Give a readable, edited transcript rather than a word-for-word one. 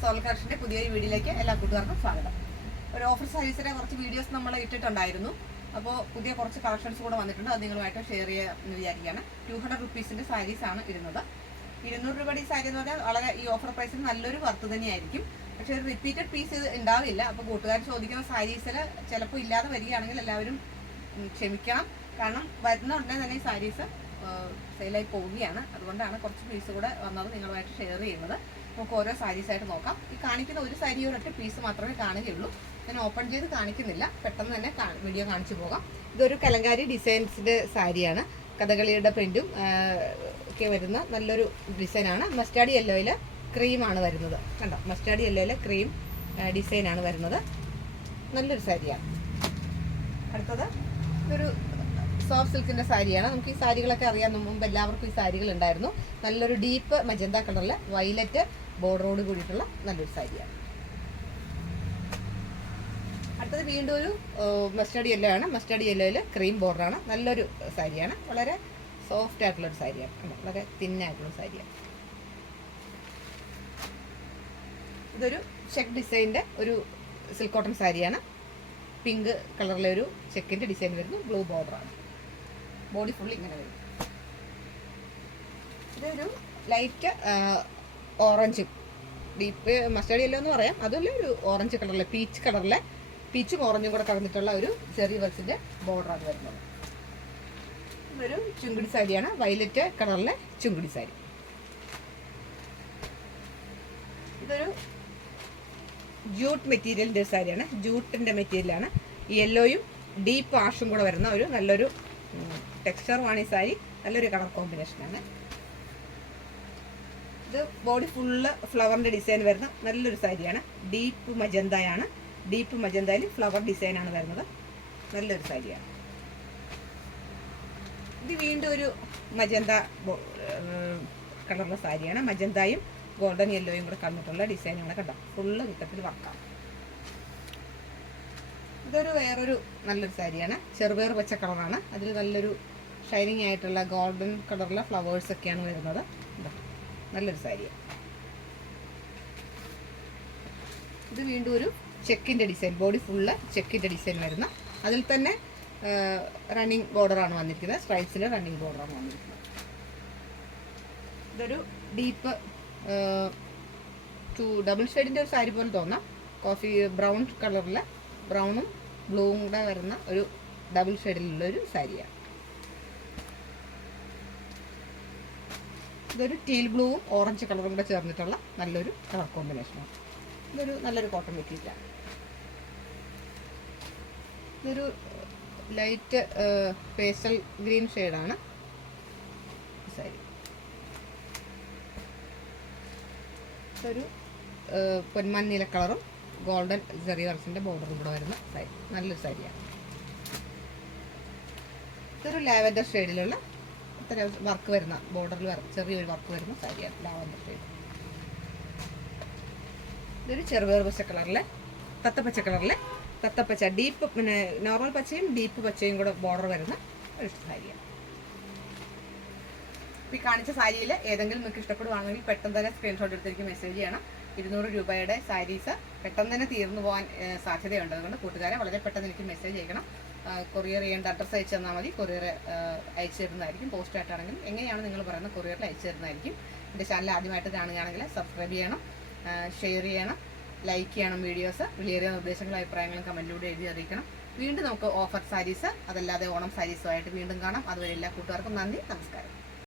Soul കളക്ഷൻ്റെ പുതിയൊരു വീഡിയോയിലേക്ക് എല്ലാ കൂട്ടുകാർക്കും സ്വാഗതം. ഒരു ഓഫർ സാരീസിൻ്റെ കുറച്ച് വീഡിയോസ് നമ്മൾ ഇട്ടിട്ടുണ്ടായിരുന്നു. അപ്പോൾ പുതിയ കുറച്ച് കളക്ഷൻസ് കൂടെ വന്നിട്ടുണ്ട്. അത് നിങ്ങളുമായിട്ട് ഷെയർ ചെയ്യാമെന്ന് വിചാരിക്കുകയാണ്. 200 റുപ്പീസിൻ്റെ സാരീസാണ് ഇടുന്നത്. 200 രൂപയുടെ ഈ സാരി എന്ന് പറഞ്ഞാൽ വളരെ ഈ ഓഫർ പ്രൈസിന് നല്ലൊരു വർത്ത് തന്നെയായിരിക്കും. പക്ഷേ ഒരു റിപ്പീറ്റഡ് പീസ് ഉണ്ടാവില്ല. അപ്പോൾ കൂട്ടുകാർ ചോദിക്കുന്ന സാരീസിൽ ചിലപ്പോൾ ഇല്ലാതെ വരികയാണെങ്കിൽ എല്ലാവരും ക്ഷമിക്കണം. കാരണം വരുന്ന ഉടനെ തന്നെ ഈ സാരീസ് സെയിലായി പോവുകയാണ്. അതുകൊണ്ടാണ് കുറച്ച് പീസ് കൂടെ വന്നത് നിങ്ങളുമായിട്ട് ഷെയർ ചെയ്യുന്നത്. നമുക്ക് ഓരോ സാരീസായിട്ട് നോക്കാം. ഈ കാണിക്കുന്ന ഒരു സാരിയോടൊക്കെ പീസ് മാത്രമേ കാണുകയുള്ളൂ. ഞാൻ ഓപ്പൺ ചെയ്ത് കാണിക്കുന്നില്ല, പെട്ടെന്ന് തന്നെ വീഡിയോ കാണിച്ചു പോകാം. ഇതൊരു കലങ്കാരി ഡിസൈൻസിൻ്റെ സാരിയാണ്. കഥകളിയുടെ പ്രിൻറ്റും ഒക്കെ വരുന്ന നല്ലൊരു ഡിസൈനാണ്. മസ്റ്റാർഡ് യെല്ലോയിൽ ക്രീമാണ് വരുന്നത്. കണ്ടോ, മസ്റ്റാർഡ് യെല്ലോയിൽ ക്രീം ഡിസൈനാണ് വരുന്നത്. നല്ലൊരു സാരിയാണ്. അടുത്തത് ഇതൊരു സോഫ്റ്റ് സിൽക്കിൻ്റെ സാരിയാണ്. നമുക്ക് ഈ സാരികളൊക്കെ അറിയാൻ മുമ്പ് എല്ലാവർക്കും ഈ സാരികൾ ഉണ്ടായിരുന്നു. നല്ലൊരു ഡീപ്പ് മജന്ത കളറിൽ വയലറ്റ് ബോർഡറോട് കൂടിയിട്ടുള്ള നല്ലൊരു സാരിയാണ്. അടുത്തത് വീണ്ടും ഒരു മസ്റ്റാർഡ് യെല്ലോ ആണ്. മസ്റ്റാർഡ് യെല്ലോയിൽ ക്രീം ബോർഡറാണ്. നല്ലൊരു സാരിയാണ്. വളരെ സോഫ്റ്റ് ആയിട്ടുള്ളൊരു സാരിയാണ്. വളരെ തിന്നായിട്ടുള്ള സാരിയാണ്. ഇതൊരു ചെക്ക് ഡിസൈനിൻ്റെ ഒരു സിൽക്ക് കോട്ടൺ സാരിയാണ്. പിങ്ക് കളറിലെ ഒരു ചെക്കിൻ്റെ ഡിസൈൻ വരുന്നു. ബ്ലൂ ബോർഡറാണ്. ബോഡി ഫുൾ ഇങ്ങനെ വരും. ഇതൊരു ലൈറ്റ് ഓറഞ്ചും ഡീപ്പ് മസ്റ്റാർഡ് യെല്ലോ എന്ന് പറയാം. അതുമല്ല, ഒരു ഓറഞ്ച് കളറിലെ പീച്ചും ഓറഞ്ചും കൂടെ കലർന്നിട്ടുള്ള ഒരു ചെറിയ വർക്കിൻ്റെ ബോർഡറാണ് വരുന്നത്. ഇതൊരു ചുങ്കുടി സാരിയാണ്. വയലറ്റ് കളറിലെ ചുങ്കുടി സാരി. ഇതൊരു ജൂട്ട് മെറ്റീരിയലിൻ്റെ സാരിയാണ്. ജൂട്ടിൻ്റെ മെറ്റീരിയലാണ്. യെല്ലോയും ഡീപ്പ് ആഷും കൂടെ വരുന്ന ഒരു നല്ലൊരു ടെക്സ്ചറുമാണ് ഈ സാരി. നല്ലൊരു കളർ കോമ്പിനേഷനാണ്. ഇത് ബോഡി ഫുള്ള് ഫ്ലവറിൻ്റെ ഡിസൈൻ വരുന്ന നല്ലൊരു സാരിയാണ്. ഡീപ്പ് മജന്തയാണ്. ഡീപ്പ് മജന്തയിൽ ഫ്ലവർ ഡിസൈനാണ് വരുന്നത്. നല്ലൊരു സാരിയാണ്. ഇത് വീണ്ടും ഒരു മജന്ത കളറുള്ള സാരിയാണ്. മജന്തയും ഗോൾഡൻ യെല്ലോയും കൂടെ കണ്ടിട്ടുള്ള ഡിസൈനുകൾ കണ്ടോ, ഫുള്ള് വിത്തത്തിൽ വർക്കാണ്. ഇതൊരു വേറൊരു നല്ലൊരു സാരിയാണ്. ചെറുപയർ പച്ച കളറാണ്. അതിൽ നല്ലൊരു ഷൈനിങ് ആയിട്ടുള്ള ഗോൾഡൻ കളറിലെ ഫ്ലവേഴ്സൊക്കെയാണ് വരുന്നത്. നല്ലൊരു സാരിയാണ്. ഇത് വീണ്ടും ഒരു ചെക്കിൻ്റെ ഡിസൈൻ, ബോഡി ഫുള്ള് ചെക്കിൻ്റെ ഡിസൈൻ വരുന്ന, അതിൽ തന്നെ റണ്ണിങ് ബോർഡറാണ് വന്നിരിക്കുന്നത്. സ്ട്രൈപ്സിൻ്റെ റണ്ണിങ് ബോർഡറാണ് വന്നിരിക്കുന്നത്. ഇതൊരു ഡീപ്പ് ഡബിൾ ഷെയ്ഡിൻ്റെ ഒരു സാരി പോലെ തോന്നാം. കോഫി ബ്രൗൺ കളറിലെ ബ്രൗണും ബ്ലൂവും കൂടെ വരുന്ന ഒരു ഡബിൾ ഷെയ്ഡിലുള്ള ഒരു സാരിയാണ്. ഇതൊരു ടീൽ ബ്ലൂവും ഓറഞ്ച് കളറും കൂടെ ചേർന്നിട്ടുള്ള നല്ലൊരു കളർ കോമ്പിനേഷനാണ്. ഇതൊരു നല്ലൊരു കോട്ടൺ മെറ്റീരിയലാണ്. ഇതൊരു ലൈറ്റ് പേസ്റ്റൽ ഗ്രീൻ ഷെയ്ഡാണ് സാരി. ഇതൊരു പൊന്മാൻ നീല കളറും ഗോൾഡൻ ജെറി വർക്കിൻ്റെ ബോർഡറും കൂടെ വരുന്ന സാരി. നല്ലൊരു സാരിയാണ്. ഇതൊരു ലാവൻഡർ ഷെയ്ഡിലുള്ള ഇത്ര വർക്ക് വരുന്ന ബോർഡറിൽ ചെറിയൊരു വർക്ക് വരുന്ന സാരിയാണ്. Lavender shade. ഇതൊരു ചെറുപയർ പച്ച കളറിലെ തത്തപ്പച്ച ഡീപ്പ്, പിന്നെ നോർമൽ പച്ചയും ഡീപ്പ് പച്ചയും കൂടെ ബോർഡർ വരുന്ന ഒരു സാരിയാണ്. ഈ കാണിച്ച സാരിയിൽ ഏതെങ്കിലും നിങ്ങൾക്ക് ഇഷ്ടപ്പെടുവാണെങ്കിൽ പെട്ടെന്ന് തന്നെ സ്ക്രീൻഷോട്ട് എടുത്തിരിക്കും മെസ്സേജ് ചെയ്യണം. 200 രൂപയുടെ സാരീസ് പെട്ടെന്ന് തന്നെ തീർന്നു പോകാൻ സാധ്യതയുണ്ട്. അതുകൊണ്ട് കൂട്ടുകാരെ വളരെ പെട്ടെന്ന് എനിക്ക് മെസ്സേജ് ചെയ്യണം. കൊറിയർ ചെയ്യേണ്ട അഡ്രസ്സ് അയച്ചു തന്നാൽ മതി. കൊറിയർ അയച്ചു തരുന്നതായിരിക്കും. പോസ്റ്റായിട്ടാണെങ്കിലും എങ്ങനെയാണ് നിങ്ങൾ പറയുന്നത് കൊറിയറിൽ അയച്ചു തരുന്നതായിരിക്കും. എൻ്റെ ചാനൽ ആദ്യമായിട്ട് കാണുകയാണെങ്കിൽ സബ്സ്ക്രൈബ് ചെയ്യണം, ഷെയർ ചെയ്യണം, ലൈക്ക് ചെയ്യണം വീഡിയോസ്. വിലയേറിയ നിർദ്ദേശങ്ങളും അഭിപ്രായങ്ങളും കമൻറ്റിലൂടെ എഴുതി അറിയിക്കണം. വീണ്ടും നമുക്ക് ഓഫർ സാരീസ് അതല്ലാതെ ഓണം സാരീസുമായിട്ട് വീണ്ടും കാണാം. അതുവരെ എല്ലാ കൂട്ടുകാർക്കും നന്ദി, നമസ്കാരം.